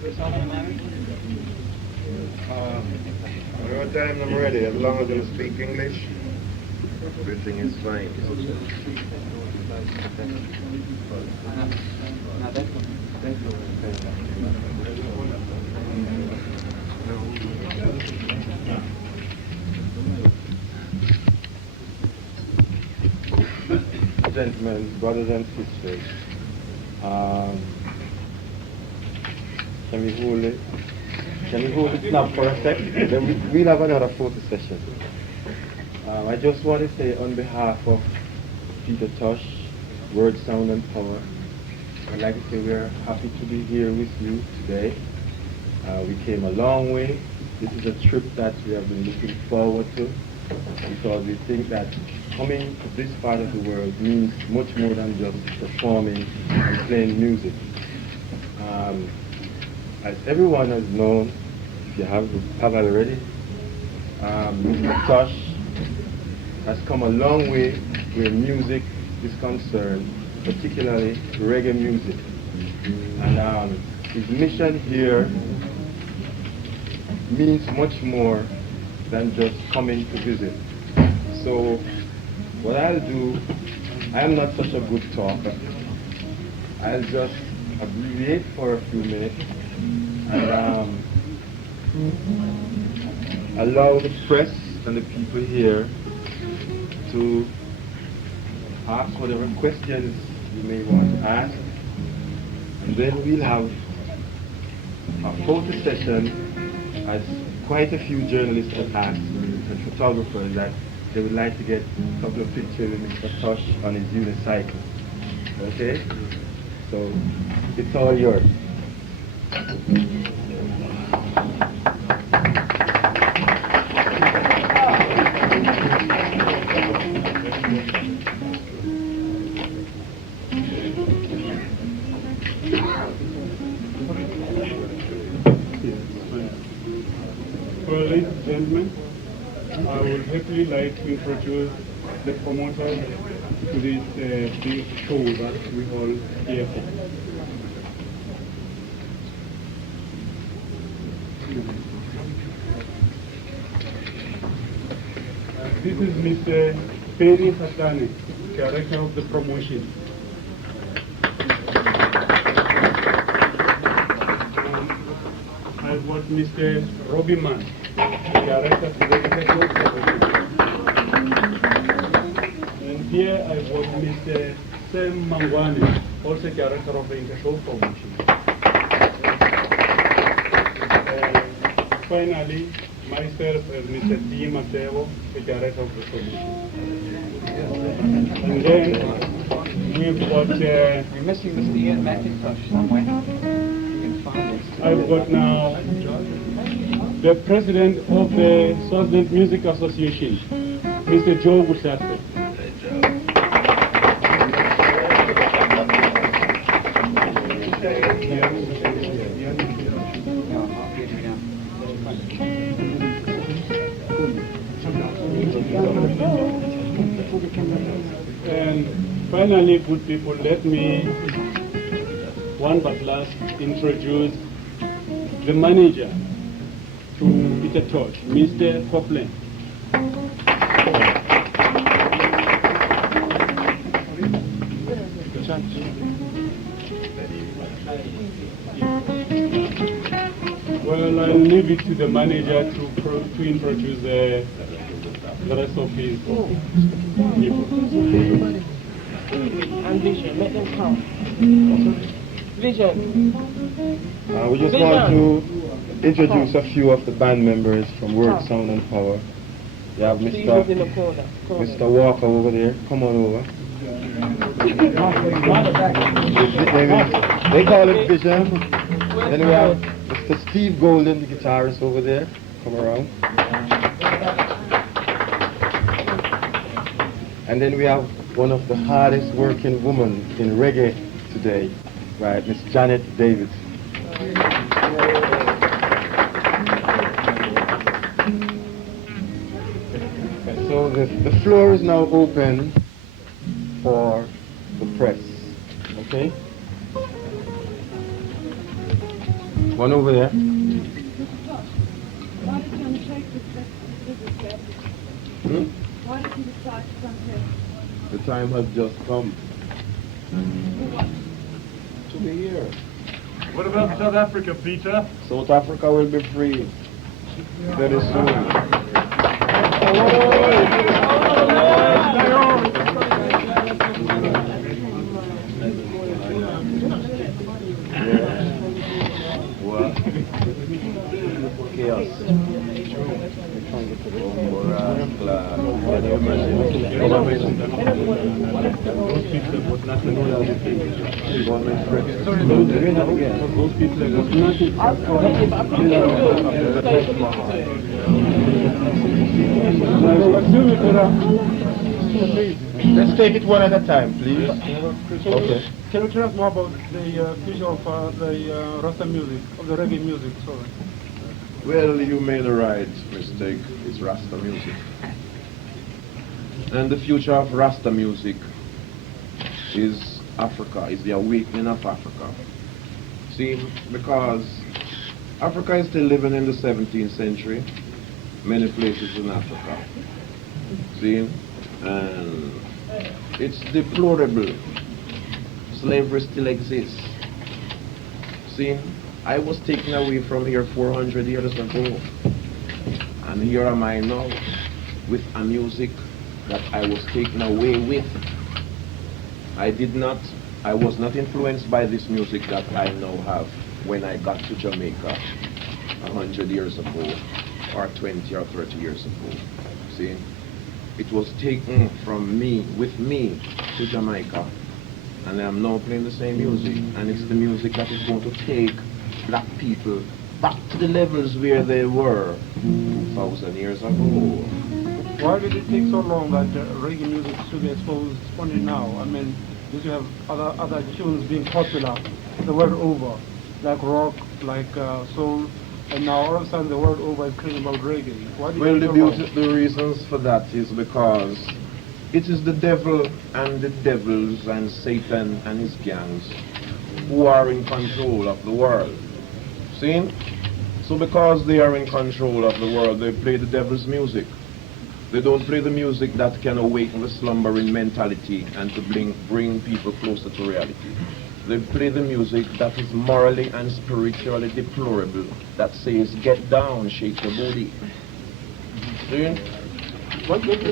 Whatever time I'm ready, as long as you speak English, everything is fine. Gentlemen, brothers and sisters, can we hold it? Can we hold it now for a sec? Then we'll have another photo session. I just want to say on behalf of Peter Tosh, Word, Sound and Power, I'd like to say we're happy to be here with you today. We came a long way. This is a trip that we have been looking forward to because we think that coming to this part of the world means much more than just performing and playing music. As everyone has known, if you have already, Mr. Tosh has come a long way where music is concerned, particularly reggae music. And his mission here means much more than just coming to visit. So what I'll do, I am not such a good talker. I'll just abbreviate for a few minutes and allow the press and the people here to ask whatever questions you may want to ask, and then we'll have a photo session, as quite a few journalists have asked and photographers that they would like to get a couple of pictures with Mr. Tosh on his unicycle. Okay? So it's all yours. Well, ladies and gentlemen, I would happily like to introduce the promoter to this big show that we all here for. This is Mr. Perry Satane, Director of the Promotion. I've got Mr. Robbie Mann, Director of the Promotion. And here I've got Mr. Sam Mangwane, also Director of the Intershow Promotion. Finally, myself as Mr. D. Mateo, the Director of the Promotion. And then we've got... We're missing Mr. Ian McIntosh somewhere. You can find it. I've got now the President of the Swaziland Music Association, Mr. Joe Gusafe. And finally, good people, let me, one but last, introduce the manager to Peter Tosh, Mr. Copeland. Well, I'll leave it to the manager to introduce the rest of his people. And Vision, let them come. Vision. We just want to introduce a few of the band members from Word, Sound and Power. You have Mr. Walker over there. Come on over. They call it Vision. Then we have Mr. Steve Golden, the guitarist over there. Come around. And then we have one of the hardest working women in reggae today, right, Miss Janet Davis. So the floor is now open for the press, okay? One over there. Why did you undertake this visit? Why did you decide to come here? The time has just come to be here. What about South Africa, Peter? South Africa will be free very soon. What? Chaos. Let's take it one at a time, please. Okay. Can you tell us more about the future of the Rasta music, of the reggae music? Sorry. Well, you made the right mistake. It's Rasta music. And the future of Rasta music is Africa, is the awakening of Africa. See, because Africa is still living in the 17th century, many places in Africa. See, and it's deplorable. Slavery still exists. See, I was taken away from here 400 years ago, and here am I now with a music that I was taken away with. I was not influenced by this music that I now have when I got to Jamaica 100 years ago, or 20 or 30 years ago. See, it was taken from me, with me, to Jamaica, and I am now playing the same music, and it's the music that is going to take black people back to the levels where they were 2,000 years ago. Why did it take so long that reggae music should be exposed only now? I mean, did you have other tunes being popular the world over, like rock, like soul, and now all of a sudden the world over is claiming about reggae? Why did Well, it take so long? the reasons for that is because it is the devil and the devils and Satan and his gangs who are in control of the world. See? So because they are in control of the world, they play the devil's music. They don't play the music that can awaken the slumbering mentality and to bring people closer to reality. They play the music that is morally and spiritually deplorable, that says, get down, shake your booty. See? What gave you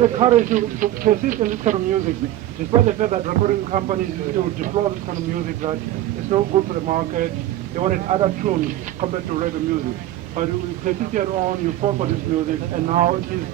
the courage to persist in this kind of music, despite the fact that recording companies used to deplore this kind of music, that it's no good for the market, they wanted other tunes compared to reggae music. But you persisted on, you fought for this music, and now it is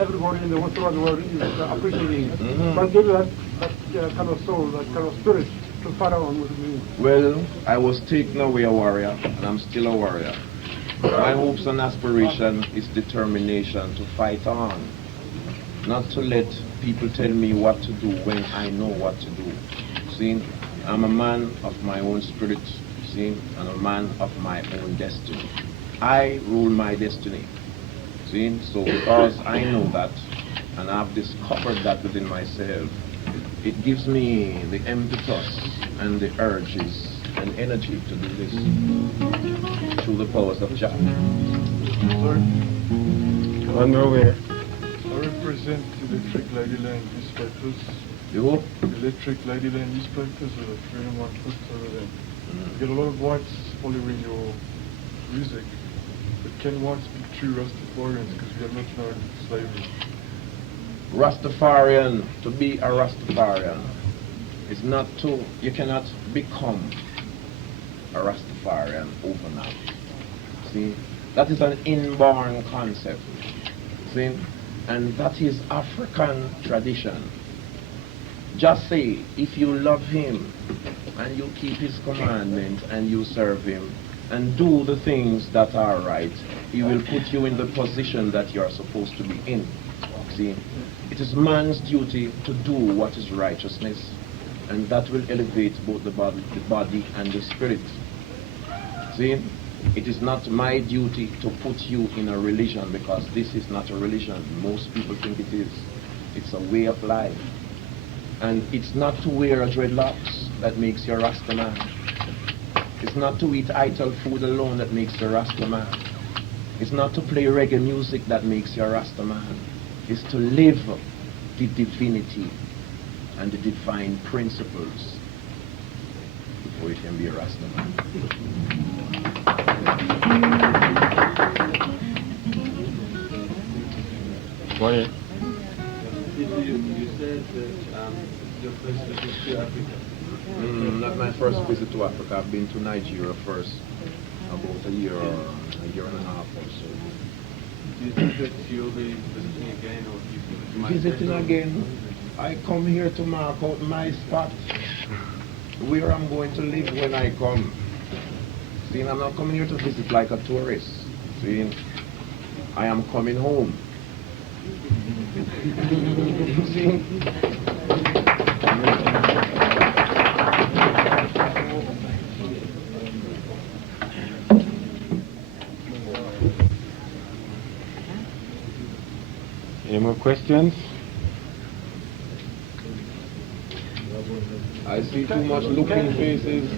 everybody in the Western world is appreciating it. What gave you that kind of soul, that kind of spirit to fight on with the music? Well, I was taken away a warrior, and I'm still a warrior. My hopes and aspiration is determination to fight on, not to let people tell me what to do when I know what to do. See, I'm a man of my own spirit, see, and a man of my own destiny. I rule my destiny. See, so because I know that, and I've discovered that within myself, it gives me the impetus and the urges and energy to do this through the powers of Jah. On your way. I represent Electric Ladyland newspapers. You? Electric Ladyland newspapers with a 3-in-1 foot over there. You get a lot of whites following your music, but can whites be true Rastafarians because we have not known slavery? Rastafarian, to be a Rastafarian is not to, you cannot become a Rastafarian overnight. See, that is an inborn concept. See, and that is African tradition. Just say, if you love him and you keep his commandments and you serve him and do the things that are right, he will put you in the position that you are supposed to be in. See, it is man's duty to do what is righteousness, and that will elevate both the body and the spirit. See, it is not my duty to put you in a religion, because this is not a religion. Most people think it is. It's a way of life. And it's not to wear dreadlocks that makes you a Rasta man. It's not to eat idle food alone that makes you a Rasta man. It's not to play reggae music that makes you a Rasta man. It's to live the divinity and the divine principles before you can be a Rasta man. Go ahead. You said that your first visit to Africa. Not my first visit to Africa. I've been to Nigeria first, about a year and a half or so. Do you think that you'll be visiting again, or do you think that you might Visiting return? again, I come here to mark out my spot where I'm going to live when I come. See, I'm not coming here to visit like a tourist. See, I am coming home. See? Any more questions? I see too much looking faces.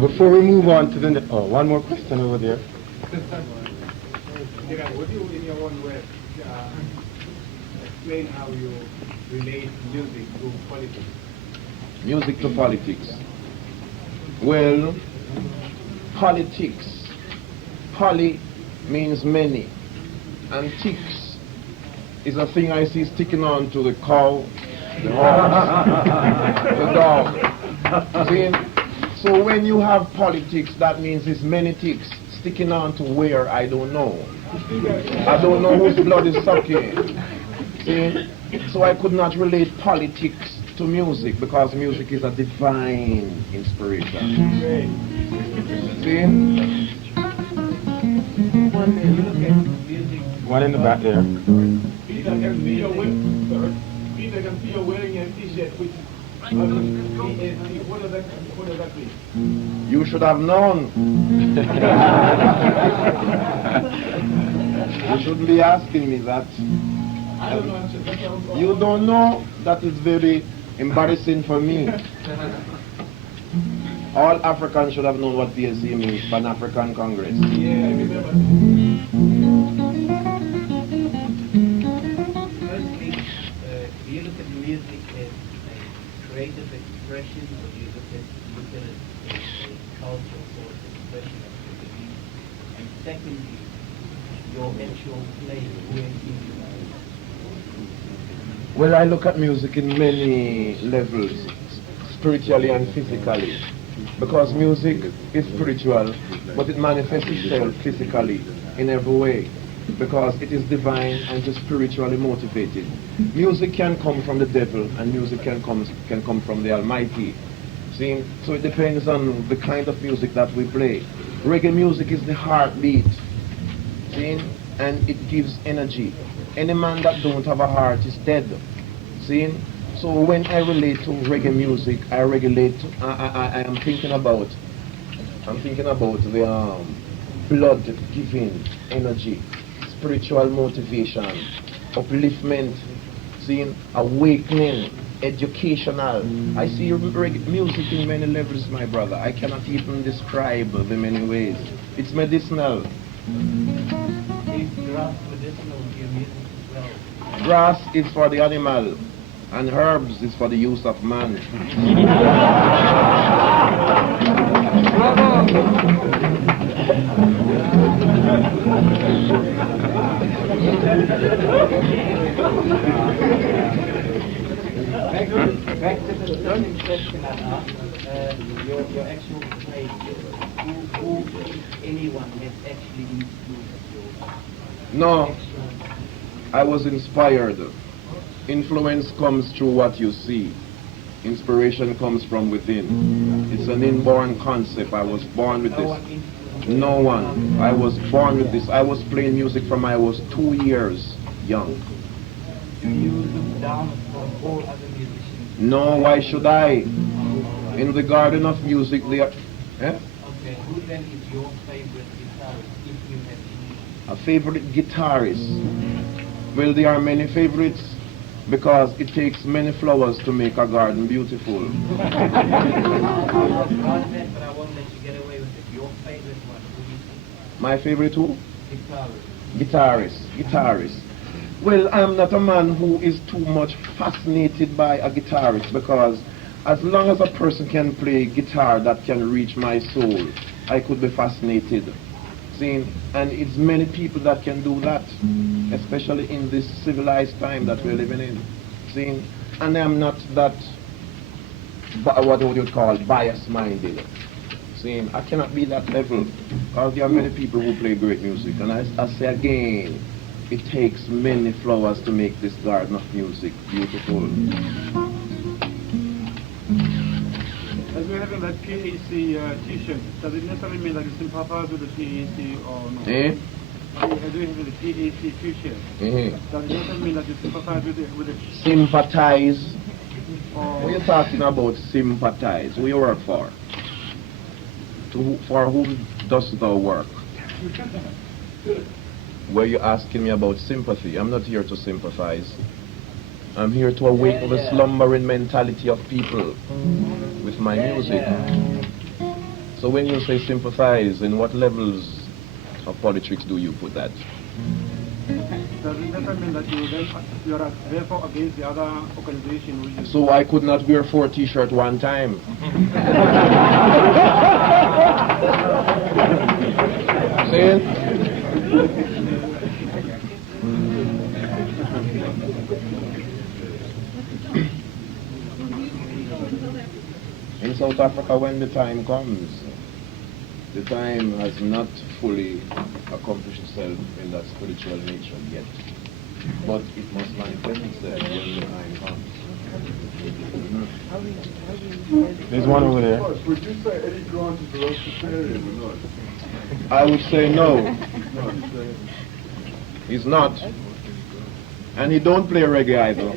Before we move on to the one more question over there. Would you, in your own words, explain how you relate music to politics? Music to politics. Well, politics. Poly means many. And ticks is a thing I see sticking on to the cow, the horse, the dog. See? So when you have politics, that means it's many ticks sticking on to where I don't know. I don't know whose blood is sucking. See? So I could not relate politics to music because music is a divine inspiration. See? You look at music. One in the back there. Peter can see you're wearing a t-shirt with PSC. What does that mean? You should have known. You shouldn't be asking me that. I don't know. You don't know? That is very embarrassing for me. All Africans should have known what PSC means, Pan-African Congress. Yeah, I remember. Firstly, do you look at music as a creative expression, or do you look at it as a cultural sort of expression of creativity? And secondly, your actual play, where do you Well, I look at music in many levels, spiritually and physically. Because music is spiritual, but it manifests itself physically in every way. Because it is divine and just spiritually motivated. Music can come from the devil, and music can come from the Almighty. See? So it depends on the kind of music that we play. Reggae music is the heartbeat. See? And it gives energy. Any man that don't have a heart is dead. See? So when I relate to reggae music, I am thinking about the blood-giving energy, spiritual motivation, upliftment, seeing awakening, educational. I see reggae music in many levels, my brother. I cannot even describe the many ways. It's medicinal. Is grass medicinal to your music as well? Grass is for the animal, and herbs is for the use of man. Back to the first question I asked, your actual play, who, if anyone, has actually influenced your No, I was inspired. Influence comes through what you see. Inspiration comes from within. It's an inborn concept. I was born with this. No one. I was born with this. I was playing music from I was 2 years young. Do you look down upon all other musicians? No, why should I? In the garden of music, they are... Eh? Okay, who then is your favorite guitarist, if you have any? A favorite guitarist? Well, there are many favorites. Because it takes many flowers to make a garden beautiful. But I won't let you get away with it. Your favorite one, who do you think? My favorite who? Guitarist. Guitarist. Well, I'm not a man who is too much fascinated by a guitarist, because as long as a person can play guitar that can reach my soul, I could be fascinated. See, and it's many people that can do that, especially in this civilized time that we're living in. See, and I'm not that, what would you call, bias-minded. See, I cannot be that level, because there are many people who play great music, and I say again, it takes many flowers to make this garden of music beautiful. As we're having that PAC T-shirt, does it necessarily mean that you sympathize with the PAC or no? Eh? As we're having the PAC T-shirt, does it necessarily mean that you sympathize with it? Sympathize? Or What are you talking about, sympathize? Who you work for? For whom dost thou work? Were you asking me about sympathy? I'm not here to sympathize. I'm here to awaken the slumbering mentality of people with my music. So when you say sympathize, in what levels of politics do you put that? does it necessarily mean that you are therefore against the other organization? Which is So I could not wear 4 t-shirts one time. See? In South Africa, when the time comes, the time has not fully accomplished itself in that spiritual nature yet. But it must manifest itself when the time comes. There's one over there. Would you say Eddie Grant is a Rastafarian or not? I would say no, No, he's saying he's not. And he don't play reggae either.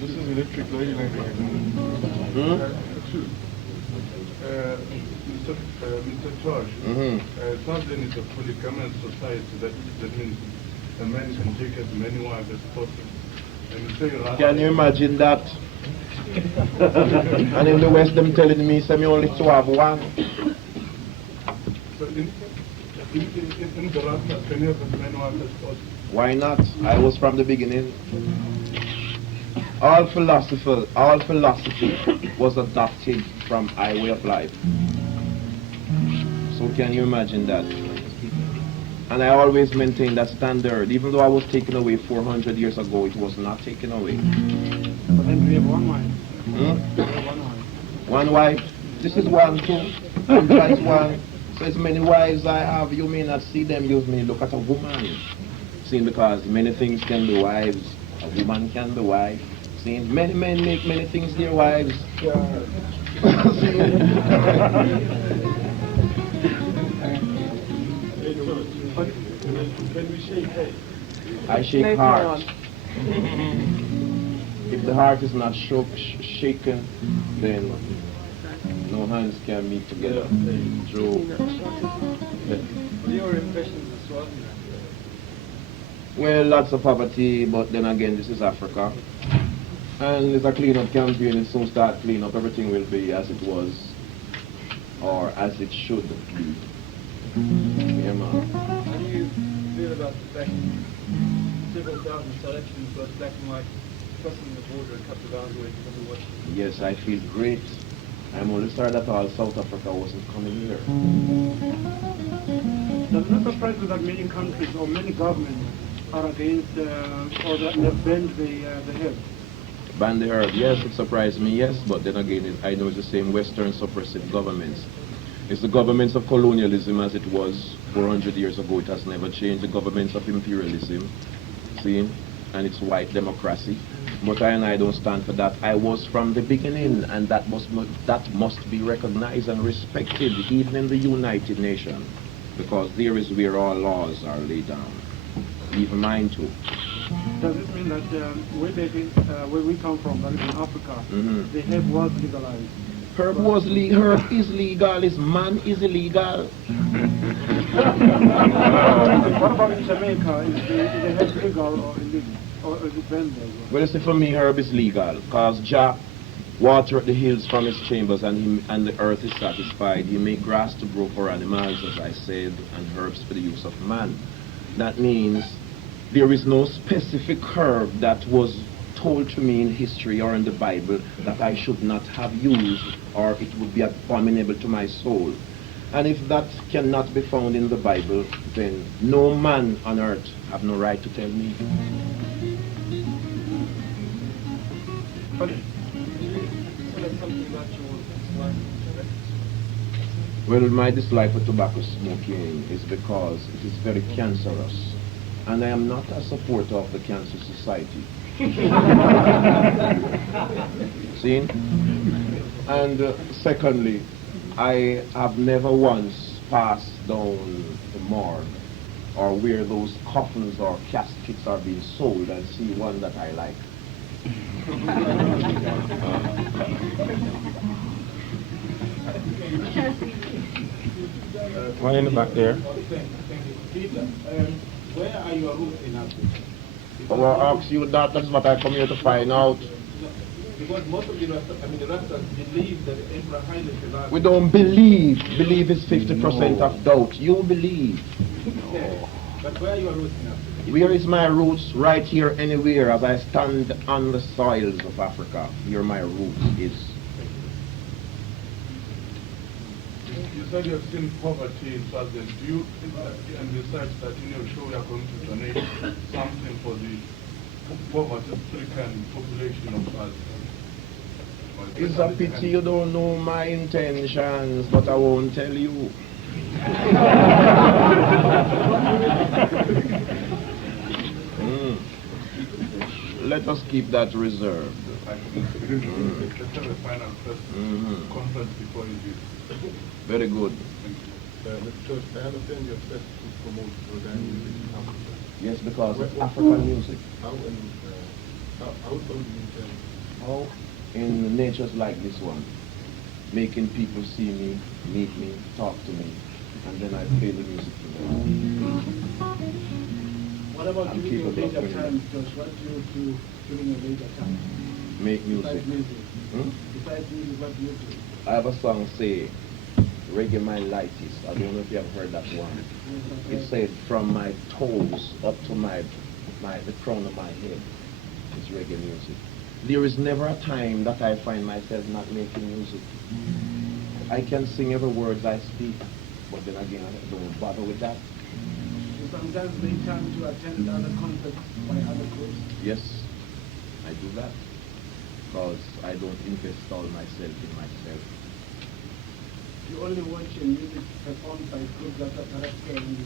this is electric lighting. Mr. Tosh, Swaziland is a polygamous society. That means a man can take as many wives as possible. And you say Rasta. Can you imagine that? And in the West, them telling me, say me only to have one. So in the Rasta, can you have as many wives as possible? Why not? I was from the beginning. All philosophy was adopted from our way of life. So can you imagine that? And I always maintained that standard. Even though I was taken away 400 years ago, it was not taken away. But then we have one wife. We have one wife. One wife? This is one too. I'm just one. So as many wives I have, you may not see them, you may look at a woman. See, because many things can be wives. A woman can be wife. See, many men make many things their wives. Can we shake hands? I shake heart. If the heart is not shaken, then no hands can meet together. True. Your impressions of Swaziland? Well, lots of poverty, but then again, this is Africa. And it's a clean-up campaign. It soon start clean up. Everything will be as it was, or as it should be. Yeah, man. How do you feel about the fact several thousand South Africans got black and white crossing the border a couple of hours away from the Washington? Yes, I feel great. I'm only sorry that all South Africa wasn't coming here. Does it not surprise you that many countries or many governments are against or that have banned the herb? Ban the herb, yes, it surprised me, yes, but then again, I know it's the same Western suppressive governments. It's the governments of colonialism as it was 400 years ago. It has never changed. The governments of imperialism, see, and it's white democracy. But I don't stand for that. I was from the beginning, and that must be recognized and respected, even in the United Nations, because there is where all laws are laid down, even mine too. Does this mean that where we come from, that is in Africa, the herb was legalized? Herb was legal. Herb is legal. His man is illegal. What about in Jamaica? Is it legal or illegal? Or is it banned as well? Well, you see, for me, herb is legal because Jah watereth the hills from his chambers, and the earth is satisfied. He made grass to grow for animals, as I said, and herbs for the use of man. That means there is no specific herb that was told to me in history or in the Bible that I should not have used, or it would be abominable to my soul. And if that cannot be found in the Bible, then no man on earth have no right to tell me. Well, my dislike for tobacco smoking is because it is very cancerous, and I am not a supporter of the Cancer Society. See? And secondly, I have never once passed down the morgue or where those coffins or caskets are being sold and see one that I like. One in the back there. Thank you. Peter, where are your roots in Africa? Well, I ask you that, that's what I come here to find out. Because most of the Rastas believe that Emperor Haile Selassie... We don't believe. Believe is 50% of doubt. You believe. No. But where are your roots in Africa? Where is my roots? Right here, anywhere. As I stand on the soils of Africa, here my roots is. You said you have seen poverty in Swaziland. Do you and research that in your show you are going to donate something for the poverty-stricken population of Swaziland? It's a pity you don't know my intentions, but I won't tell you. Let us keep that reserved. Let's have a final question. Conference before you do. Very good. Mr. Tosh, I understand you're set to promote Reggae music in Africa. Yes, because it's African music. How do you intend? How? In natures like this one, making people see me, meet me, talk to me, and then I play the music for them. What about I'm during your capable of later doing time, Tosh? What do you do during your later time? Make music. Besides music. Besides music, what do you do? I have a song say, Reggae My Lightest. I don't know if you have heard that one. It said, from my toes up to the crown of my head is reggae music. There is never a time that I find myself not making music. I can sing every word I speak, but then again, I don't bother with that. You sometimes make time to attend other concerts by other groups. Yes, I do that, because I don't invest all myself in myself. You only watch your music performed by groups that are perhaps in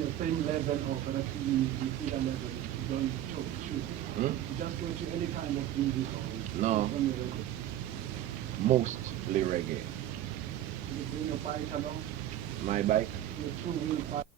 the same level or perhaps in the theater level. You don't choose. You just go to any kind of music or No. only reggae. Mostly reggae. You bring your bike along, My bike? your two-wheel bike.